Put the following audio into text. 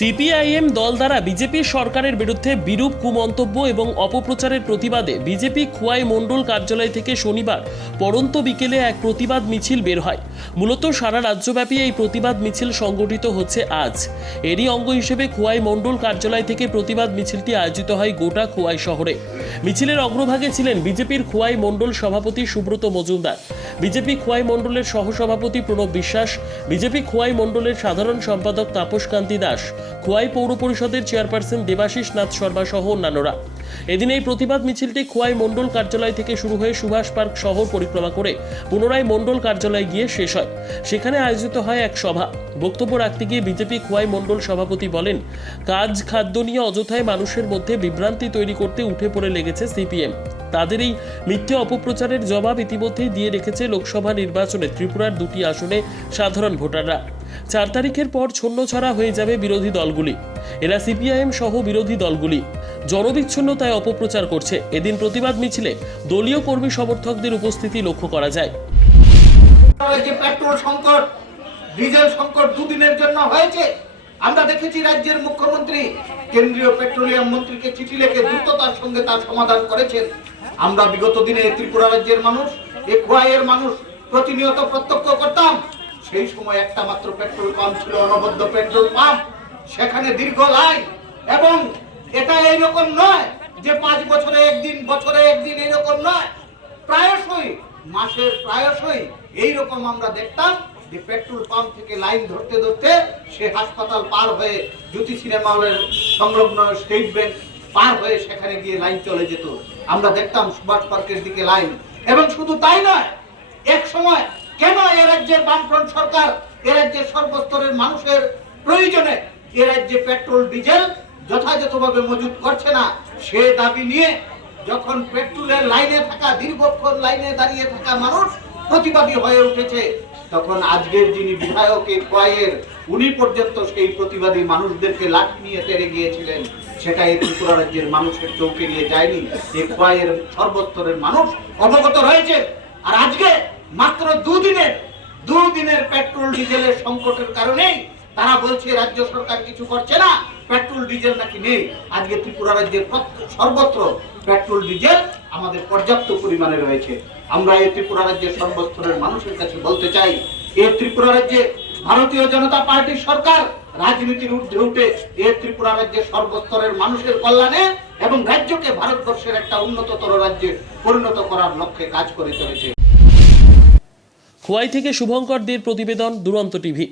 CPIM দল দ্বারা BJP সরকারের বিরুদ্ধে বিরূপ কুমন্তব্য এবং অপপ্রচারের প্রতিবাদে বিজেপি খোয়াই মণ্ডল কার্যালয় থেকে শনিবার পড়ন্ত বিকেলে এক প্রতিবাদ মিছিল বের হয়। মূলত সারা রাজ্যব্যাপী এই প্রতিবাদ মিছিল সংগঠিত হচ্ছে আজ। এরই অঙ্গ হিসেবে খোয়াই মণ্ডল কার্যালয় থেকে প্রতিবাদ মিছিলটি আয়োজিত হয় গোটা খোয়াই শহরে। মিছিলের অগ্রভাগে ছিলেন বিজেপির খোয়াই মণ্ডল সভাপতি সুব্রত মজুমদার, বিজেপি খোয়াই মণ্ডলের সহসভাপতি প্রণব বিশ্বাস, বিজেপি খোয়াই মণ্ডলের সাধারণ সম্পাদক তাপস কান্তি দাস, খোয়াই পৌর পরিষদের চেয়ারপারসন দেবাশিস নাথ শর্মা সহ অন্যান্যরা। এদিন এই প্রতিবাদ মিছিলটি খোয়াই মণ্ডল কার্যালয় থেকে শুরু হয়ে সুভাষ পার্ক শহর পরিক্রমা করে পুনরায় মণ্ডল কার্যালয়ে গিয়ে শেষ হয়। সেখানে আয়োজিত হয় এক সভা। বক্তব্য রাখতে গিয়ে বিজেপি খোয়াই মণ্ডল সভাপতি বলেন, কাজ খাদ্য নিয়ে অযথায় মানুষের মধ্যে বিভ্রান্তি তৈরি করতে উঠে পড়ে লেগেছে সিপিএম। তাদের এই মিথ্যে অপপ্রচারের জবাব ইতিমধ্যেই দিয়ে রেখেছে লোকসভা নির্বাচনে ত্রিপুরার 2টি আসনে সাধারণ ভোটাররা। 4 তারিখের পর ছন্নছাড়া হয়ে যাবে বিরোধী দলগুলি। এরা সিপিআইএম সহ বিরোধী দলগুলি জনবিচ্ছিন্নতায় অপপ্রচার করছে। এদিন প্রতিবাদ মিছিলে দলীয় কর্মী সমর্থকদের উপস্থিতি লক্ষ্য করা যায়। যে পেট্রোল সংকট, ডিজেল সংকট দুদিনের জন্য হয়েছে, আমরা দেখেছি রাজ্যের মুখ্যমন্ত্রী কেন্দ্রীয় পেট্রোলিয়াম মন্ত্রীকে চিঠি লিখে দ্রুততার সঙ্গে তার সমাধান করেছেন। আমরা বিগত দিনে ত্রিপুরা রাজ্যের মানুষ, এই খোয়াইয়ের মানুষ প্রতিনিয়ত প্রত্যক্ষ করতাম। সেই সময় একটা মাত্র পেট্রোল পাম্প ছিল, অনবদ্য পেট্রোল পাম্প, সেখানে দীর্ঘ লাইন। এবং এটা এইরকম নয় যে 5 বছরে একদিন, বছরে একদিন, এরকম নয়, প্রায়শই মাসের প্রায়শই এইরকম আমরা দেখতাম যে পেট্রোল পাম্প থেকে লাইন ধরতে ধরতে সে হাসপাতাল পার হয়ে জ্যোতি সিনেমা হলের সংলগ্ন স্টেট ব্যাংক পার হয়ে সেখানে গিয়ে লাইন চলে যেত। আমরা দেখতাম সুভাষ পার্কের দিকে লাইন। এবং শুধু তাই নয়, এক সময় কেন এ রাজ্যের বামফ্রন্ট সরকার এ রাজ্যের সর্বস্তরের মানুষের প্রয়োজনে এ রাজ্যে পেট্রোল ডিজেল যথাযথভাবে মজুত করছে না, সে দাবি নিয়ে যখন পেট্রোলের লাইনে থাকা, দীর্ঘক্ষণ লাইনে দাঁড়িয়ে থাকা মানুষ প্রতিবাদী হয়ে উঠেছে, তখন আজকের যিনি বিধায়ক এই খোয়াইয়ের, উনি পর্যন্ত সেই প্রতিবাদী মানুষদেরকে লাঠি নিয়ে তেড়ে গিয়েছিলেন। সেটা এই ত্রিপুরা রাজ্যের মানুষের চৌকে নিয়ে যায়নি। এই খোয়াইয়ের সর্বস্তরের মানুষ অবগত রয়েছে। আর আজকে মাত্র দুদিনের পেট্রোল ডিজেলের সংকটের কারণেই তারা বলছে রাজ্য সরকার কিছু করছে না, পেট্রোল ডিজেল নাকি নেই। আজকে ত্রিপুরা রাজ্যের সর্বত্র পেট্রোল ডিজেল আমাদের পর্যাপ্ত পরিমাণে রয়েছে। আমরা এই ত্রিপুরা রাজ্যের সর্বস্তরের মানুষের কাছে বলতে চাই, এই ত্রিপুরা রাজ্যে ভারতীয় জনতা পার্টির সরকার রাজনীতির ঊর্ধ্বে উঠে এই ত্রিপুরা রাজ্যের সর্বস্তরের মানুষের কল্যাণে এবং রাজ্যকে ভারতবর্ষের একটা উন্নততর রাজ্যে পরিণত করার লক্ষ্যে কাজ করে চলেছে। খোয়াই থেকে শুভঙ্কর দের প্রতিবেদন, দুরন্ত টিভি।